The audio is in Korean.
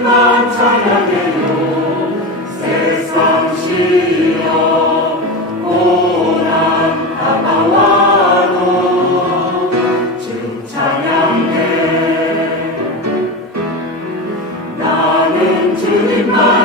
주님만 찬양해요. 세상 to him